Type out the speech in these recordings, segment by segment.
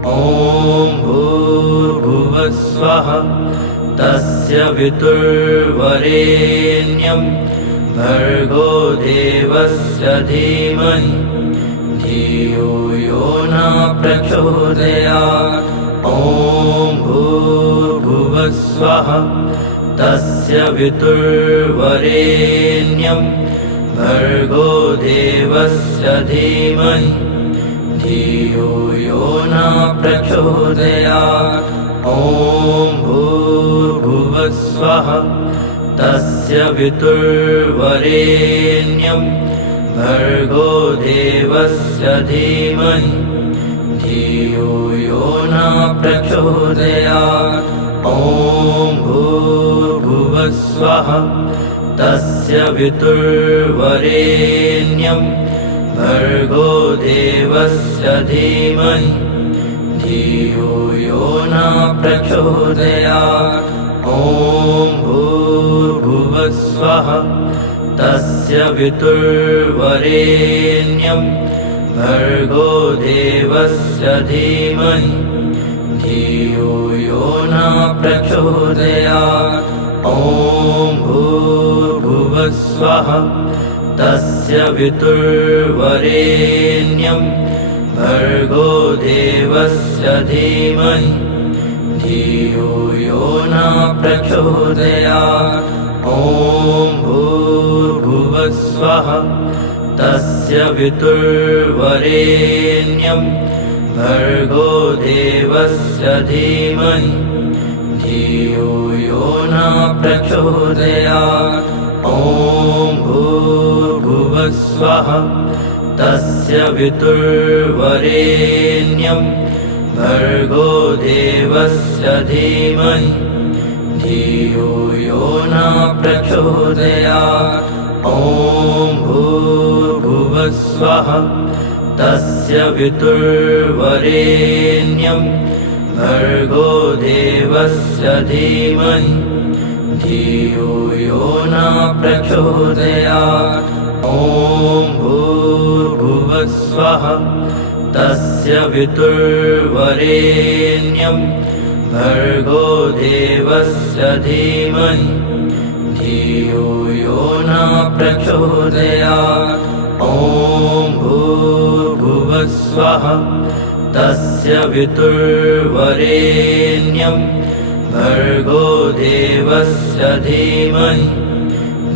ॐ भूर्भुवस्वः तस्य वितुर्वरेण्यं भर्गो देवस्य धीमहि धियो यो न प्रचोदयात्। ॐ भूर्भुवस्वः तस्य वितुर्वरेण्यं भर्गो देवस्य धीमहि धियो यो न प्रचोदयात्। ॐ भूर्भुवस्वः तस्य वितुर्वरेण्यं भर्गो देवस्य धीमहि धियो यो न प्रचोदयात्। ॐ भूर्भुवस्वः तस्य वितुर्वरेण्यं भर्गो देवस्य धीमहि धियो यो न प्रचोदयात्। ॐ भूर्भुवस्वः तस्य वितुर्वरेण्यं भर्गो देवस्य धीमहि धियो यो न प्रचोदयात्। ॐ भूर्भुवस्वः तस्य वितुर्वरेण्यं भर्गो देवस्य धीमहि धियो यो न प्रचोदयात्। ॐ भूर्भुवस्वः तस्य वितुर्वरेण्यं भर्गो देवस्य धीमहि धियो यो न प्रचोदयात्। ॐ भूर्भुवस्वः तस्य वितुर्वरेण्यं भर्गो देवस्य धीमहि धियो यो न प्रचोदयात्। ॐ भूर्भुवस्वः तस्य वितुर्वरेण्यं भर्गो देवस्य धीमहि धियो यो न प्रचोदयात्। ॐ भूर्भुवस्वः तस्य वितुर्वरेण्यं भर्गो देवस्य धीमहि धियो यो न प्रचोदयात्। ॐ भूर्भुवस्वः तस्य वितुर्वरेण्यं भर्गो देवस्य धीमहि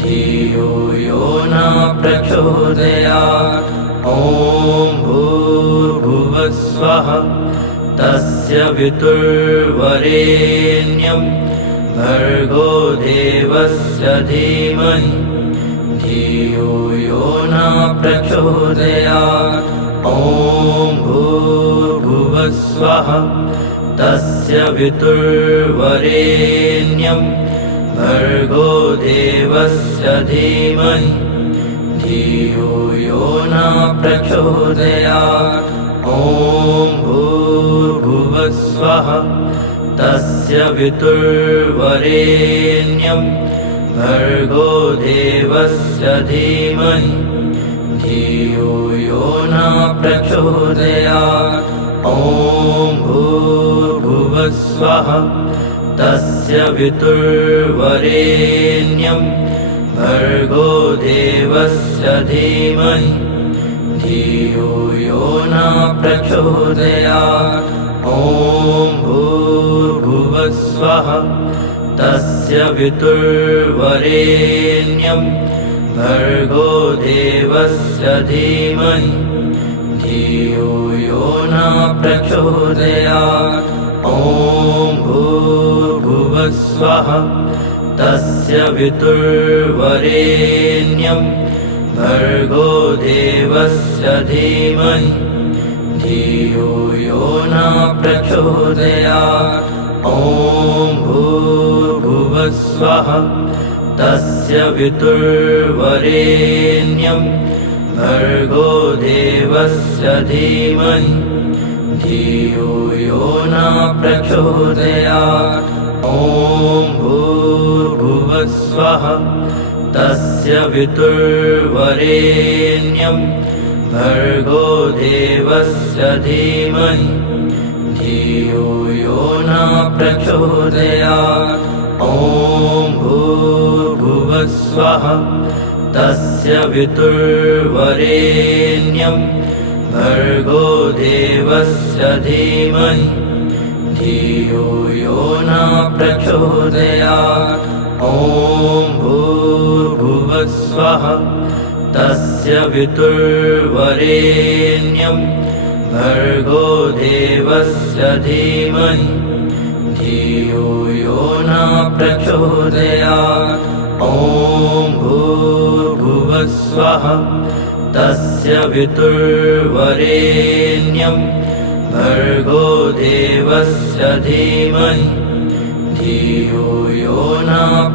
धियो यो न प्रचोदयात्। ॐ भूर्भुवस्वः तस्य वितुर्वरेण्यं भर्गो देवस्य धीमहि धियो यो न प्रचोदयात्। ॐ भूर्भुवस्वः तस्य वितुर्वरेण्यं भर्गो देवस्य धीमहि धियो यो न प्रचोदयात्। ॐ भूर्भुवस्वः तस्य वितुर्वरेण्यं भर्गो देवस्य धीमहि धियो यो न प्रचोदयात्। ॐ भूर्भुवस्वः तस्य वितुर्वरेण्यं भर्गो देवस्य धीमहि धियो यो न प्रचोदयात्। ॐ भूर्भुवस्वः तस्य वितुर्वरेण्यं भर्गो देवस्य धीमहि धियो यो न प्रचोदयात्। ॐ भूर्भुवस्वः तस्य वितुर्वरेण्यं भर्गो देवस्य धीमहि धियो यो न प्रचोदयात्। ॐ भूर्भुवस्वः तस्य वितुर्वरेण्यं भर्गो देवस्य धीमहि धियो यो न प्रचोदयात्। ॐ भूर्भुवस्वः तस्य वितुर्वरेण्यं भर्गो देवस्य धीमहि धियो यो न प्रचोदयात्। ॐ भूर्भुवस्वः तस्य वितुर्वरेण्यं भर्गो देवस्य धीमहि धियो यो न प्रचोदयात्। ॐ भूर्भुवस्वः तस्य वितुर्वरेण्यं भर्गो देवस्य धीमहि धियो यो न प्रचोदयात्। ॐ भूर्भुवस्वः तस्य वितुर्वरेण्यं भर्गो देवस्य धीमहि धियो यो न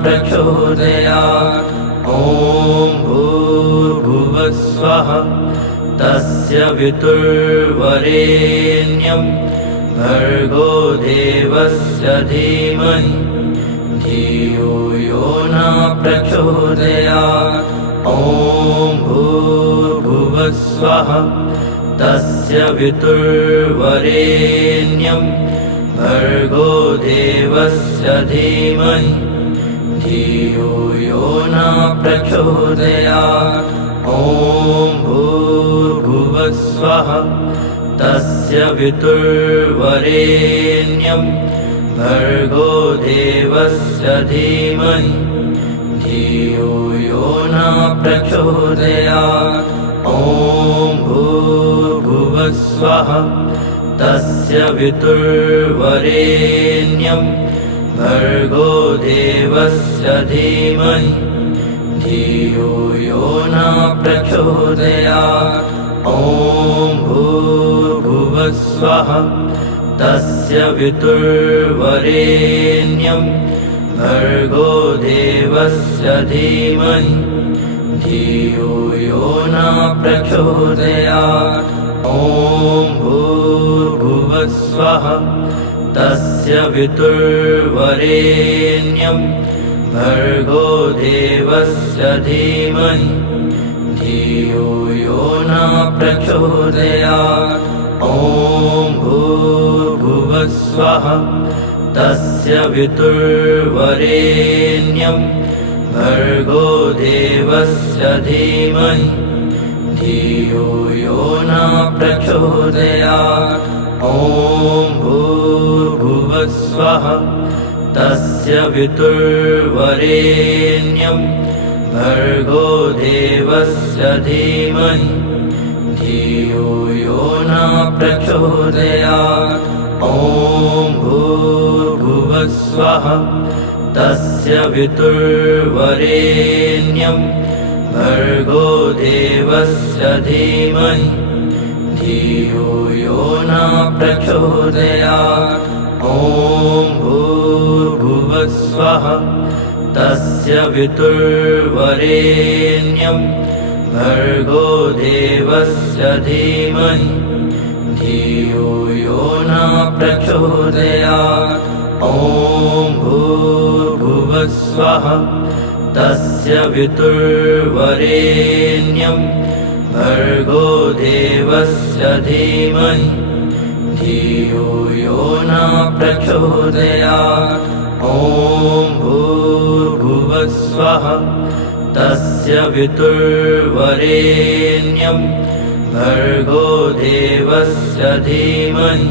प्रचोदयात्। ॐ भूर्भुवस्वः तस्य वितुर्वरेण्यं भर्गो देवस्य धीमहि धियो यो न प्रचोदयात्। ॐ भूर्भुवस्वः तस्य वितुर्वरेण्यं भर्गो देवस्य धीमहि धियो यो न प्रचोदयात्। ॐ भूर्भुवस्वः तस्य वितुर्वरेण्यं भर्गो देवस्य धीमहि धियो यो न प्रचोदयात्। ॐ भूर्भुवस्वः तस्य वितुर्वरेण्यं भर्गो देवस्य धीमहि धियो यो न प्रचोदयात्। ॐ भूर्भुवस्वः तस्य वितुर्वरेण्यं भर्गो देवस्य धीमहि धियो यो न प्रचोदयात्। ॐ भूर्भुवस्वः तस्य वितुर्वरेण्यं भर्गो देवस्य धीमहि धियो यो न प्रचोदयात्। ॐ भूर्भुवस्वः तस्य वितुर्वरेण्यं भर्गो देवस्य धीमहि धियो यो न प्रचोदयात्। ॐ भूर्भुवस्वः तस्य वितुर्वरेण्यं भर्गो देवस्य धीमहि धियो यो न प्रचोदयात्। ॐ भूर्भुवस्वः तस्य वितुर्वरेण्यं भर्गो देवस्य धीमहि धियो यो न प्रचोदयात्। ॐ भूर्भुवस्वः तस्य वितुर्वरेण्यं भर्गो देवस्य धीमहि धियो यो न प्रचोदयात्। ॐ भूर्भुवस्वः तस्य वितुर्वरेण्यं भर्गो देवस्य धीमहि धियो यो न प्रचोदयात्। ॐ भूर्भुवस्वः तस्य वितुर्वरेण्यं भर्गो देवस्य धीमहि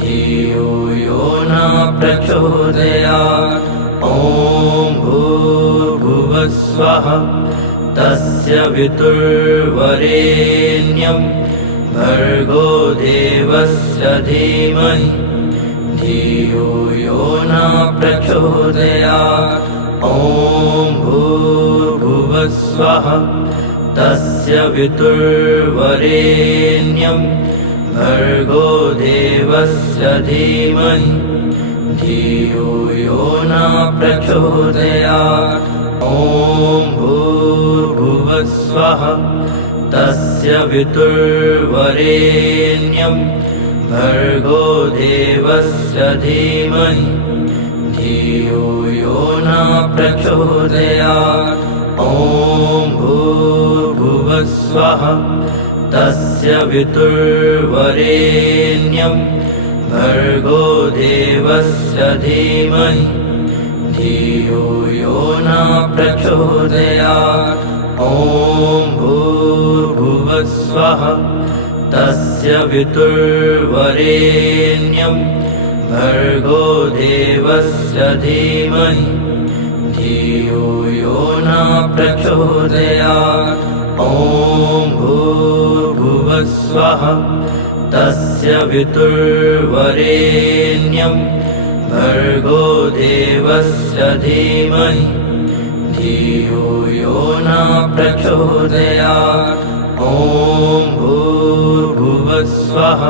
धियो यो न प्रचोदयात्। ॐ भूर्भुवस्वः तस्य वितुर्वरेण्यं भर्गो देवस्य धीमहि धियो यो न प्रचोदयात्। ॐ भूर्भुवस्वः तस्य वितुर्वरेण्यं भर्गो देवस्य धीमहि धियो यो न प्रचोदयात्। ॐ भूर्भुवस्वः तस्य वितुर्वरेण्यं भर्गो देवस्य धीमहि धियो यो न प्रचोदयात्। ॐ भूर्भुवस्वः तस्य वितुर्वरेण्यं भर्गो देवस्य धीमहि धियो यो न प्रचोदयात्। ॐ भूर्भुवस्वः तस्य वितुर्वरेण्यं भर्गो देवस्य धीमहि धियो यो न प्रचोदयात्। ॐ भूर्भुवस्वः तस्य वितुर्वरेण्यं भर्गो देवस्य धीमहि धियो यो न प्रचोदयात्। ॐ भूर्भुवस्वः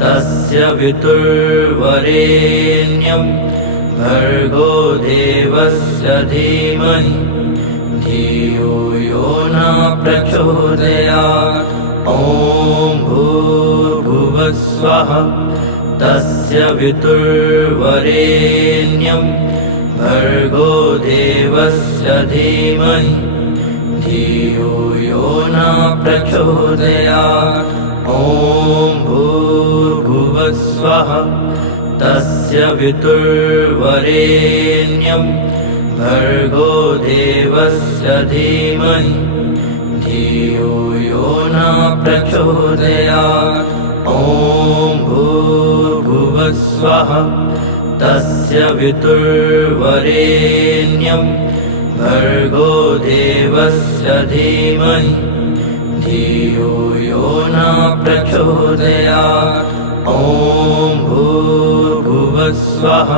तस्य वितुर्वरेण्यं भर्गो देवस्य धीमहि धियो यो न प्रचोदयात्। ॐ भूर्भुवस्वः तस्य वितुर्वरेण्यं भर्गो देवस्य धीमहि धियो यो न प्रचोदयात्। ॐ भूर्भुवस्वः तस्य वितुर्वरेण्यं भर्गो देवस्य धीमहि धियो यो न प्रचोदयात्। ॐ भूर्भुवस्वः तस्य वितुर्वरेण्यं भर्गो देवस्य धीमहि धियो यो न प्रचोदयात्। ॐ भूर्भुवस्वः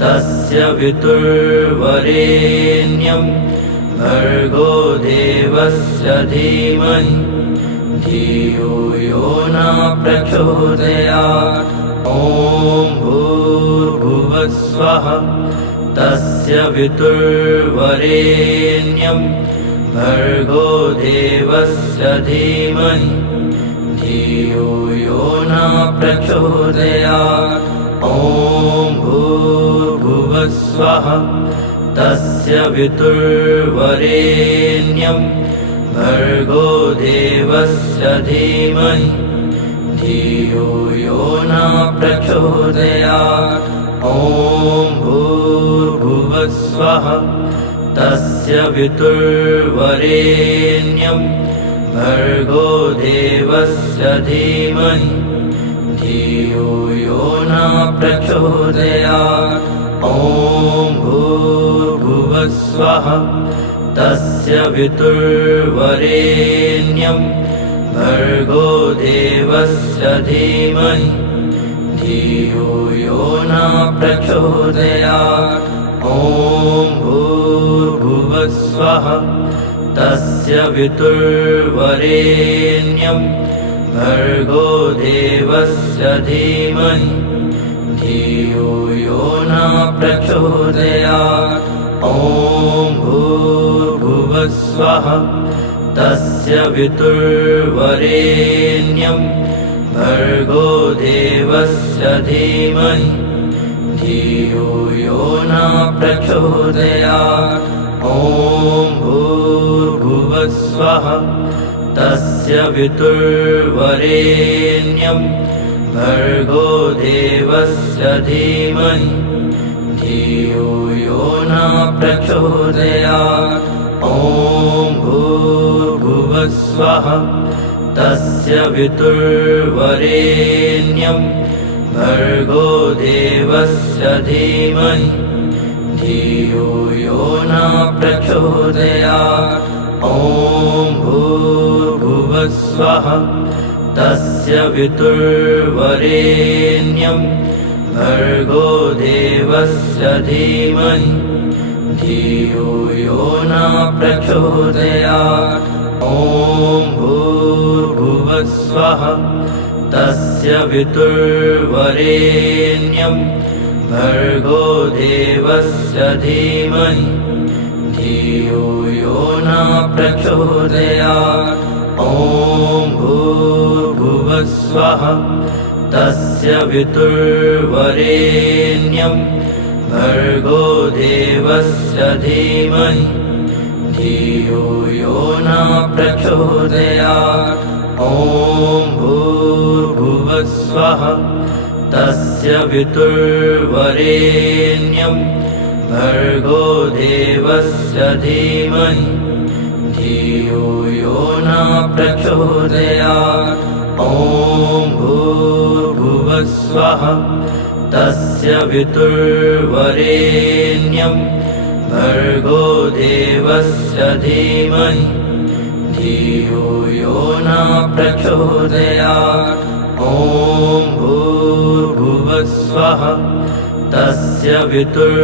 तस्य वितुर्वरेण्यं भर्गो देवस्य धीमहि धियो यो न प्रचोदयात्। ॐ भूर्भुवस्वः तस्य वितुर्वरेण्यं भर्गो देवस्य धीमहि धियो यो न प्रचोदयात्। ॐ भूर्भुवस्वः तस्य वितुर्वरेण्यं भर्गो देवस्य धीमहि धियो यो न प्रचोदयात्। ॐ भूर्भुवस्वः तस्य वितुर्वरेण्यं भर्गो देवस्य धीमहि धियो यो न प्रचोदयात्। ॐ भूर्भुवस्वः तस्य वितुर्वरेण्यं भर्गो देवस्य धीमहि धियो यो न प्रचोदयात्। ॐ भूर्भुवस्वः तस्य वितुर्वरेण्यं भर्गो देवस्य धीमहि धियो यो न प्रचोदयात्। ॐ भूर्भुवस्वः तस्य वितुर्वरेण्यं भर्गो देवस्य धीमहि धियो यो न प्रचोदयात्। ॐ भूर्भुवस्वः तस्य वितुर्वरेण्यं भर्गो देवस्य धीमहि धियो यो न प्रचोदयात्। ॐ भूर्भुवस्वः तस्य वितुर्वरेण्यं भर्गो देवस्य धीमहि धियो यो न प्रचोदयात्। ॐ भूर्भुवस्वः तस्य वितुर्वरेण्यं भर्गो देवस्य धीमहि धियो यो न प्रचोदयात्। ॐ भूर्भुवस्वः तस्य वितुर्वरेण्यं भर्गो देवस्य धीमहि धियो यो न प्रचोदयात्। ॐ भूर्भुवस्वः तस्य वितुर्वरेण्यं भर्गो देवस्य धीमहि धियो यो न प्रचोदयात्। ॐ ॐ भूर्भुवस्वः तस्य वितुर्वरेण्यं भर्गो देवस्य धीमहि धियो यो न प्रचोदयात् ॐ भूर्भुवस्वः तस्य वितुर्वरेण्यं भर्गो देवस्य धीमहि धियो यो न प्रचोदयात् ॐ भूर्भुवस्वः तस्य वितुर्वरेण्यं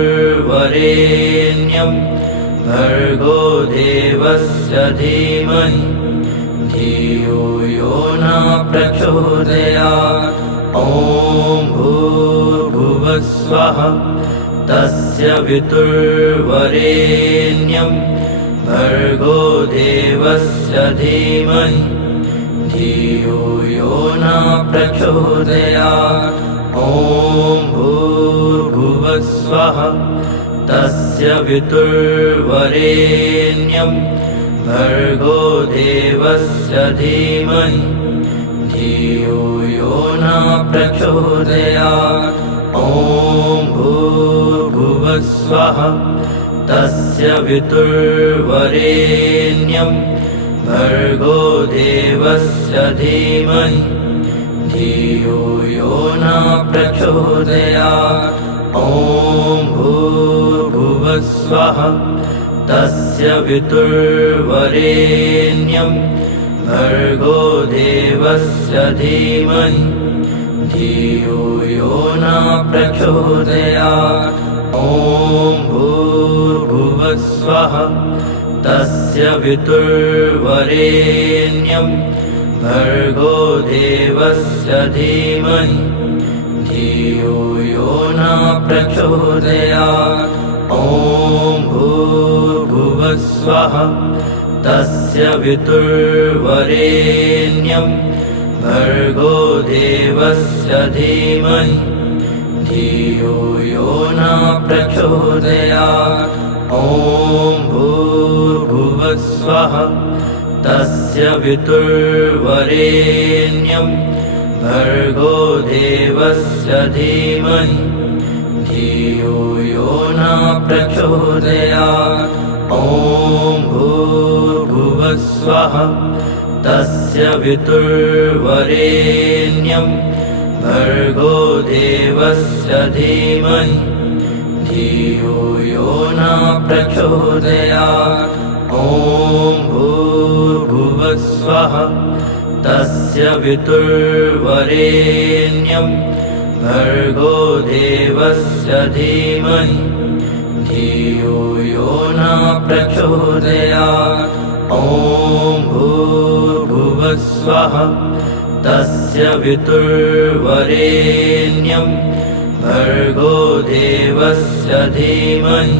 भर्गो देवस्य धीमहि धियो यो न प्रचोदयात् ॐ भूर्भुवस्वः तस्य वितुर्वरेण्यं भर्गो देवस्य धीमहि धियो यो न प्रचोदयात् ॐ भूर्भुवस्वः तस्य वितुर्वरेण्यं भर्गो देवस्य धीमहि धियो यो न प्रचोदयात् ॐ भूर्भुवस्वः तस्य वितुर्वरेण्यं भर्गो देवस्य धीमहि धियो यो न प्रचोदयात् ॐ भूर्भुवस्वः तस्य वितुर्वरेण्यं भर्गो देवस्य धीमहि धियो यो न प्रचोदयात् ॐ भूर्भुवस्वः तस्य वितुर्वरेण्यं भर्गो देवस्य धीमहि धियो यो न प्रचोदयात् ॐ भूर्भुवस्वः तस्य वितुर्वरेण्यं भर्गो देवस्य धीमहि धियो यो न प्रचोदयात् ॐ भूर्भुवस्वः तस्य वितुर्वरेण्यं भर्गो देवस्य धीमहि धियो यो न प्रचोदयात् ॐ भूर्भुवस्वः तस्य वितुर्वरेण्यं भर्गो देवस्य धीमहि धियो यो न प्रचोदयात् ॐ भूर्भुवस्वः तस्य वितुर्वरेण्यं भर्गो देवस्य धीमहि धियो यो न प्रचोदयात् ॐ भूर्भुवस्वः तस्य वितुर्वरेण्यं भर्गो देवस्य धीमहि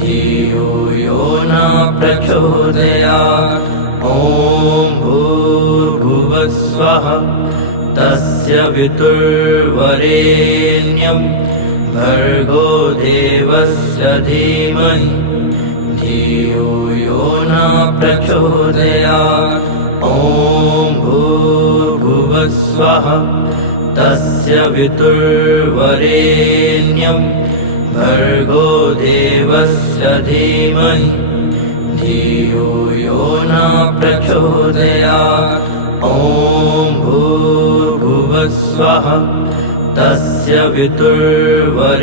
धियो यो न प्रचोदयात् ॐ भूर्भुवस्वः तस्य वितुर्वरेण्यं भर्गो देवस्य धीमहि धियो यो न प्रचोदयात् ॐ भूर्भुवस्वः तस्य वितुर्वरेण्यं भर्गो देवस्य धीमहि धियो यो न प्रचोदयात् ॐ भूर्भुवस्वः तस्य वितुर्वरेण्यं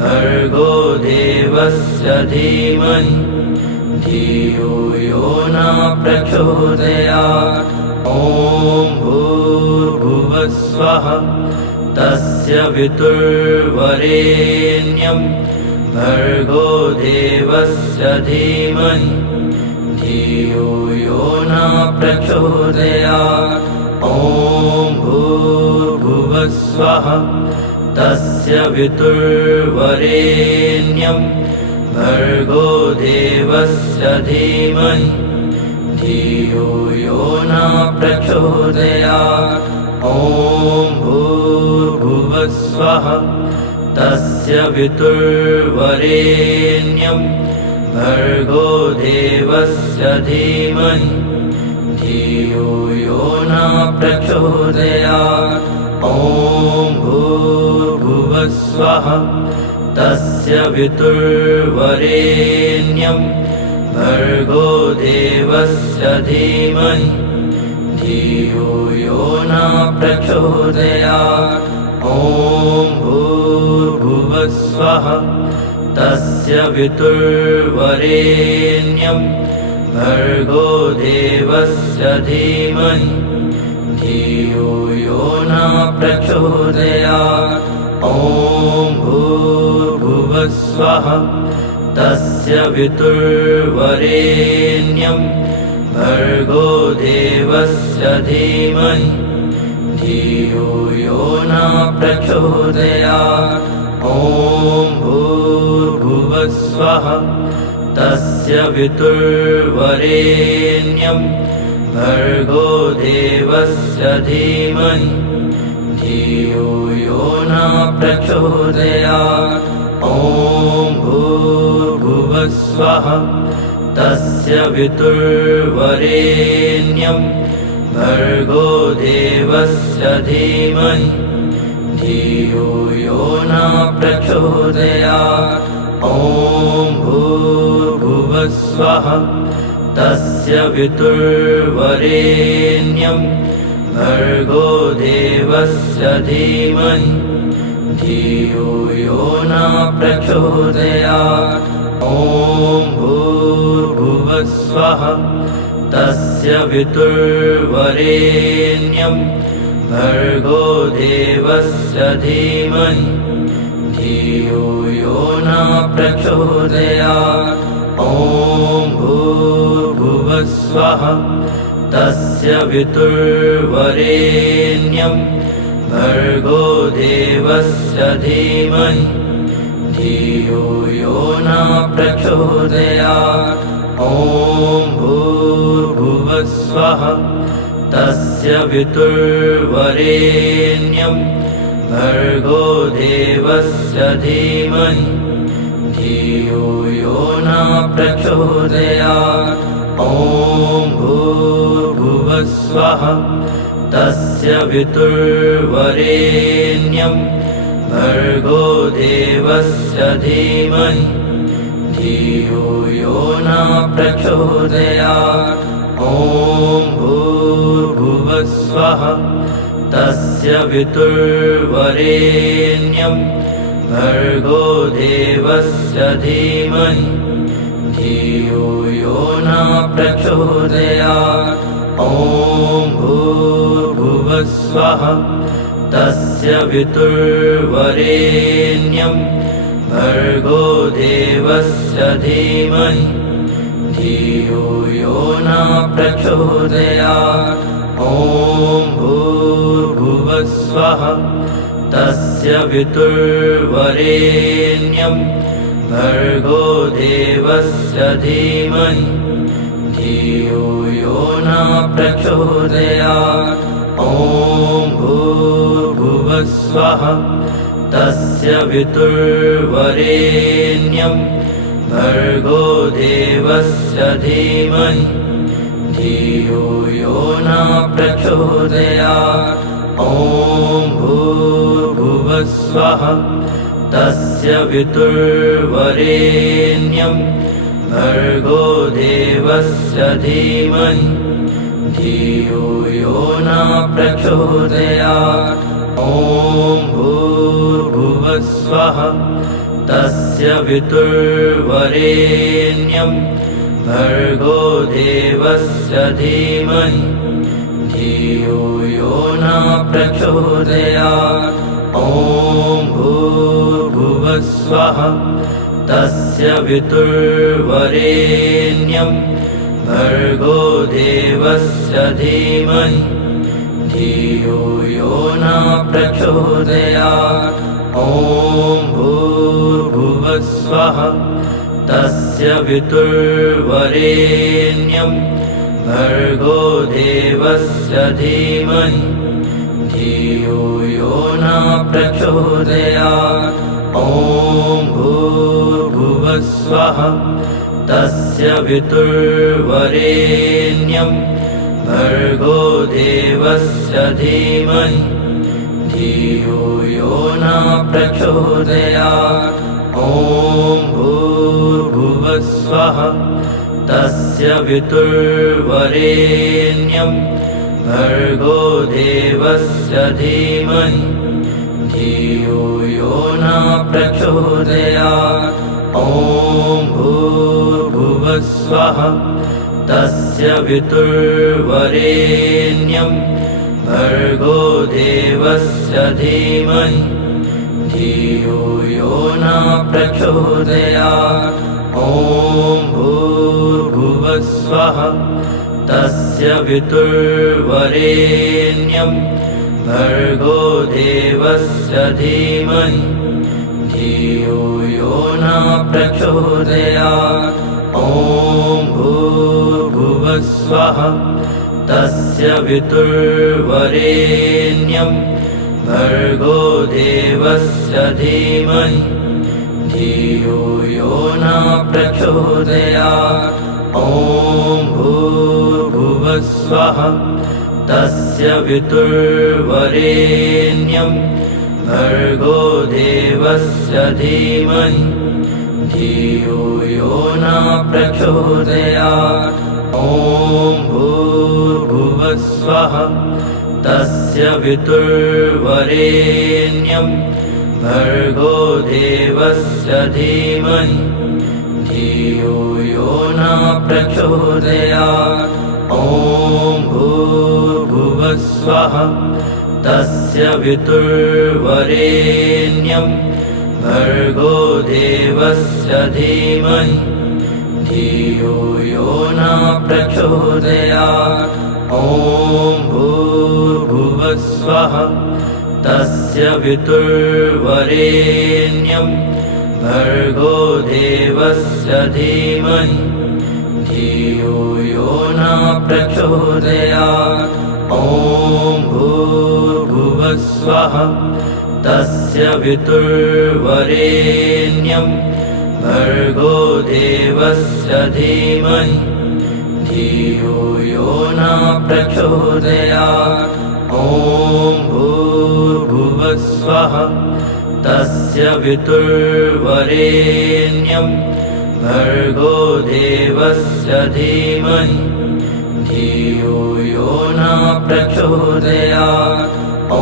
भर्गो देवस्य धीमहि धियो यो न प्रचोदयात् ॐ भूर्भुवस्वः तस्य वितुर्वरेण्यं भर्गो देवस्य धीमहि धियो यो न प्रचोदयात् ॐ भूर्भुवस्वः तस्य वितुर्वरेण्यं भर्गो देवस्य धीमहि धियो यो न प्रचोदयात् ॐ भूर्भुवस्वः तस्य वितुर्वरेण्यं भर्गो देवस्य धीमहि धियो यो न प्रचोदयात्। ॐ भूर्भुवस्वः तस्य वितुर्वरेण्यं भर्गो देवस्य धीमहि धियो यो न प्रचोदयात्। ॐ भूर्भुवस्वः तस्य वितुर्वरेण्यं भर्गो देवस्य धीमहि धियो यो न प्रचोदयात्। ॐ भूर्भुवस्वः तस्य वितुर्वरेण्यं भर्गो देवस्य धीमहि धियो यो न प्रचोदयात्। ॐ भूर्भुवस्वः तस्य वितुर्वरेण्यं भर्गो देवस्य धीमहि धियो यो न प्रचोदयात्। ॐ भूर्भुवस्वः तस्य वितुर्वरेण्यं भर्गो देवस्य धीमहि धियो यो न प्रचोदयात्। ॐ भूर्भुवस्वः तस्य वितुर्वरेण्यं भर्गो देवस्य धीमहि धियो यो न प्रचोदयात्। ॐ भूर्भुवस्वः तस्य वितुर्वरेण्यं भर्गो देवस्य धीमहि धियो यो न प्रचोदयात्। ॐ भूर्भुवस्वः तस्य वितुर्वरेण्यं भर्गो देवस्य धीमहि धियो यो न प्रचोदयात्। ॐ भूर्भुवस्वः तस्य वितुर्वरेण्यं भर्गो देवस्य धीमहि धियो यो न प्रचोदयात्। ॐ भूर्भुवस्वः तस्य वितुर्वरेण्यं भर्गो देवस्य धीमहि धियो यो न प्रचोदयात्। ॐ भूर्भुवस्वः तस्य वितुर्वरेण्यं भर्गो देवस्य धीमहि धियो यो न प्रचोदयात्। ॐ भूर्भुवस्वः तस्य वितुर्वरेण्यं भर्गो देवस्य धीमहि धियो यो न प्रचोदयात्। ॐ भूर्भुवस्वः तस्य वितुर्वरेण्यं भर्गो देवस्य धीमहि धियो यो न प्रचोदयात्। ॐ भूर्भुवस्वः तस्य वितुर्वरेण्यं भर्गो देवस्य धीमहि धियो यो न प्रचोदयात्। ॐ भूर्भुवस्वः तस्य वितुर्वरेण्यं भर्गो देवस्य धीमहि धियो यो न प्रचोदयात्। ॐ भूर्भुवस्वः तस्य वितुर्वरेण्यं भर्गो देवस्य धीमहि धियो यो न प्रचोदयात्। ॐ भूर्भुवस्वः तस्य वितुर्वरेण्यं भर्गो देवस्य धीमहि धियो यो न प्रचोदयात्। ॐ भूर्भुवस्वः तस्य वितुर्वरेण्यं भर्गो देवस्य धीमहि धियो यो न प्रचोदयात्। ॐ भूर्भुवस्वः तस्य वितुर्वरेण्यं भर्गो देवस्य धीमहि धियो यो न प्रचोदयात्। ॐ भूर्भुवस्वः तस्य वितुर्वरेण्यं भर्गो देवस्य धीमहि धियो यो न प्रचोदयात्। ॐ भूर्भुवस्वः तस्य वितुर्वरेण्यं भर्गो देवस्य धीमहि धियो यो न प्रचोदयात्। ॐ भूर्भुवस्वः तस्य वितुर्वरेण्यं भर्गो देवस्य धीमहि धियो यो न प्रचोदयात्। ॐ भूर्भुवस्वः तस्य वितुर्वरेण्यं भर्गो देवस्य धीमहि धियो यो न प्रचोदयात्। ॐ भूर्भुवस्वः तस्य वितुर्वरेण्यं भर्गो देवस्य धीमहि धियो यो न प्रचोदयात्। ॐ भूर्भुवस्वः तस्य वितुर्वरेण्यं भर्गो देवस्य धीमहि धियो यो न प्रचोदयात्। ॐ भूर्भुवस्वः तस्य वितुर्वरेण्यं भर्गो देवस्य धीमहि धियो यो न प्रचोदयात्। ॐ भूर्भुवस्वः तस्य वितुर्वरेण्यं भर्गो देवस्य धीमहि धियो यो न प्रचोदयात्। ॐ भूर्भुवस्वः तस्य वितुर्वरेण्यं भर्गो देवस्य धीमहि धियो यो न प्रचोदयात्। ॐ भूर्भुवस्वः तस्य वितुर्वरेण्यं भर्गो देवस्य धीमहि धियो यो न प्रचोदयात्। ॐ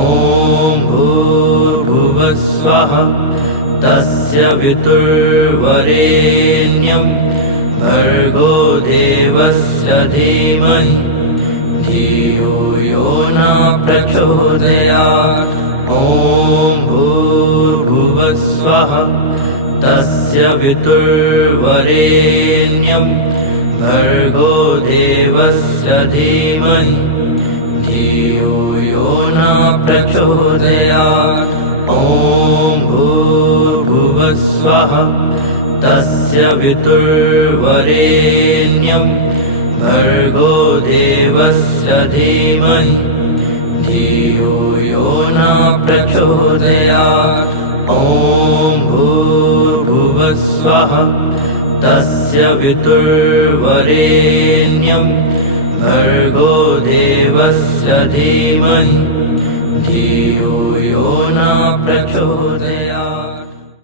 भूर्भुवस्वः तस्य वितुर्वरेण्यं भर्गो देवस्य धीमहि धियो यो न प्रचोदयात्। ॐ भूर्भुवस्वः तस्य वितुर्वरेण्यं भर्गो देवस्य धीमहि धियो यो न प्रचोदयात्। ॐ भूर्भुवस्वः तस्य वितुर्वरेण्यं भर्गो देवस्य धीमहि धियो यो न प्रचोदयात्। ॐ भूर्भुवस्वः तस्य वितुर्वरेण्यं भर्गो देवस्य धीमहि धियो यो न प्रचोदयात्।